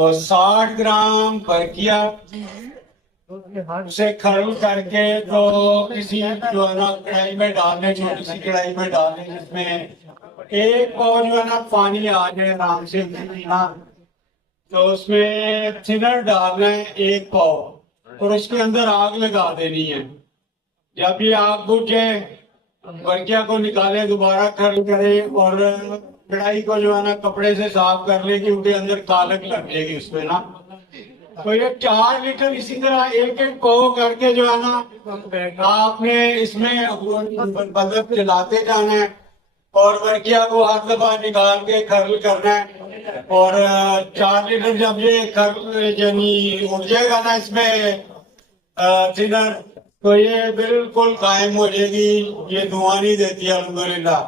और 60 ग्राम बरकिया उसे खरल करके तो किसी जो है ना कढ़ाई में डालने, छोटी सी कढ़ाई में डालने, जिसमें एक पाव जो है ना पानी आ जाए आराम से ना, तो उसमें थिनर डालना है 1 पाव और उसके अंदर आग लगा देनी है। जब ये आग बुझ जाए बरकिया को निकाले, दोबारा खरल करे और कढ़ाई को जो है ना कपड़े से साफ कर ले, क्योंकि अंदर कालक लग जाएगी उसमें ना। तो ये 4 लीटर इसी तरह एक एक पाव करके जो है ना आपने इसमें बल्ब जलाते जाना है और बरकिया को हर दफा निकाल के खरल करना है। और 4 लीटर जब ये खरल यानी उड़ जाएगा ना इसमें थिनर, तो ये बिल्कुल कायम हो जाएगी, ये धुआं नहीं देती है अल्हम्दुलिल्लाह।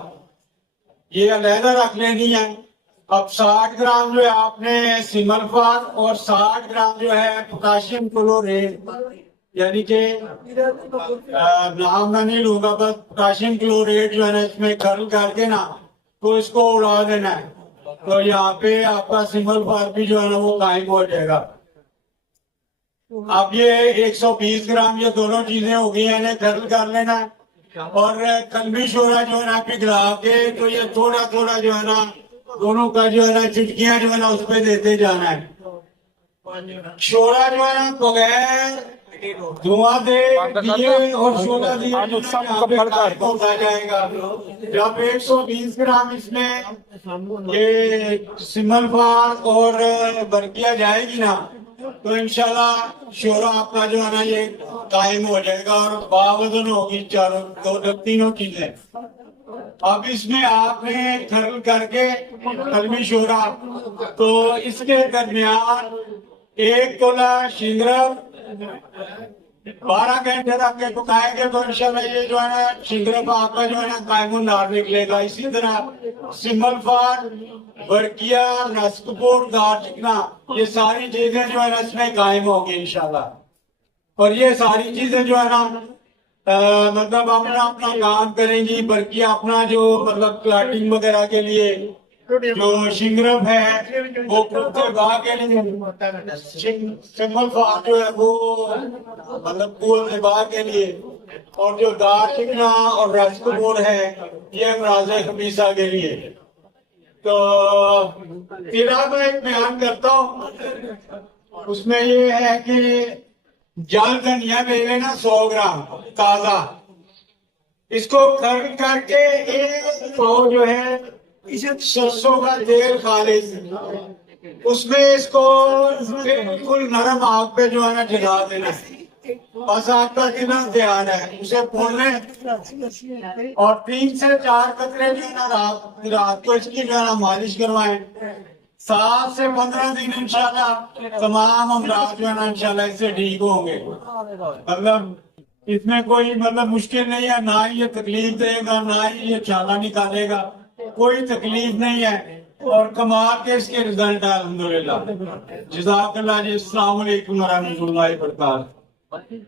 ये अलहदा रख लेनी है। अब 60 ग्राम जो है आपने सिमल्फार और 60 ग्राम जो है पोटाशियम क्लोरेट, यानी कि नाम मैं नहीं लूंगा, बस पोटाशियम क्लोरेट जो है ना इसमें खरल करके ना तो इसको उड़ा देना है। तो यहाँ पे आपका सिमल्फार भी जो है ना वो कायम हो जाएगा। अब ये 120 ग्राम ये दोनों चीजें हो गई हैं, इन्हें खरल कर लेना है। और कलमी शोरा जो है ना पिघला के, तो ये थोड़ा थोड़ा जो है ना दोनों का जो है ना चिटकियां जो है ना उस पर देते जाना है। शोरा जो है ना बगैर धुआं दिए और शोरा दिए होता जाएगा। जब 120 ग्राम इसमें ये सिमल्फार और बरकिया जाएगी ना, तो इंशाल्लाह शोरा आपका जो है ना ये कायम हो जाएगा और बावजन होगी चारों तीनों चीजें। अब इसमें आपने खरल करके कलमी शोरा, तो इसके दरमियान 1 तोला शिंगरम 12 घंटे रख के पकाएंगे, तो इंशाल्लाह ये जो है ना शिंगरम आपका जो है ना कायम नार निकलेगा। इसी तरह सिमल्फार, बरकिया, रसकपुर, दारचिकना, ये सारी चीजें जो है ना इसमें कायम होगी इंशाल्लाह। और ये सारी चीजें जो है ना मतलब अपना अपना काम करेंगी। बरकिया अपना जो मतलब क्लाटिंग वगैरह के लिए, जो शिंगरम है वो प्रतिभा के लिए, सिमल्फार जो है वो मतलब प्रतिभा के लिए, और जो दारचिकना और रसकपुर है ये अमराज़े खबीसा के लिए। तो तीरा मैं एक बयान करता हूँ, उसमें ये है कि जल धनिया ले लेना 100 ग्राम ताजा, इसको खरल करके एक पाव जो है इसे सरसों का तेल खा ले, उसमें इसको बिल्कुल नरम आग पे जो है ना जला देना। बस आपका कितना ध्यान है उसे फोड़ने, और 3 से 4 कतरे जो है ना रात को इसकी जो है ना मालिश करवाएं। 7 से 15 दिन इंशाल्लाह तमाम अमराज जो है ना इंशाल्लाह इससे ठीक होंगे। मतलब इसमें कोई मतलब मुश्किल नहीं है, ना ही ये तकलीफ देगा, ना ही ये छाला निकालेगा, कोई तकलीफ नहीं है। और कमाल के इसके रिजल्ट है अल्हम्दुलिल्लाह। जज़ाकल्लाह जी। अस्सलाम वालेकुम व रहमतुल्लाहि व बरकातहू।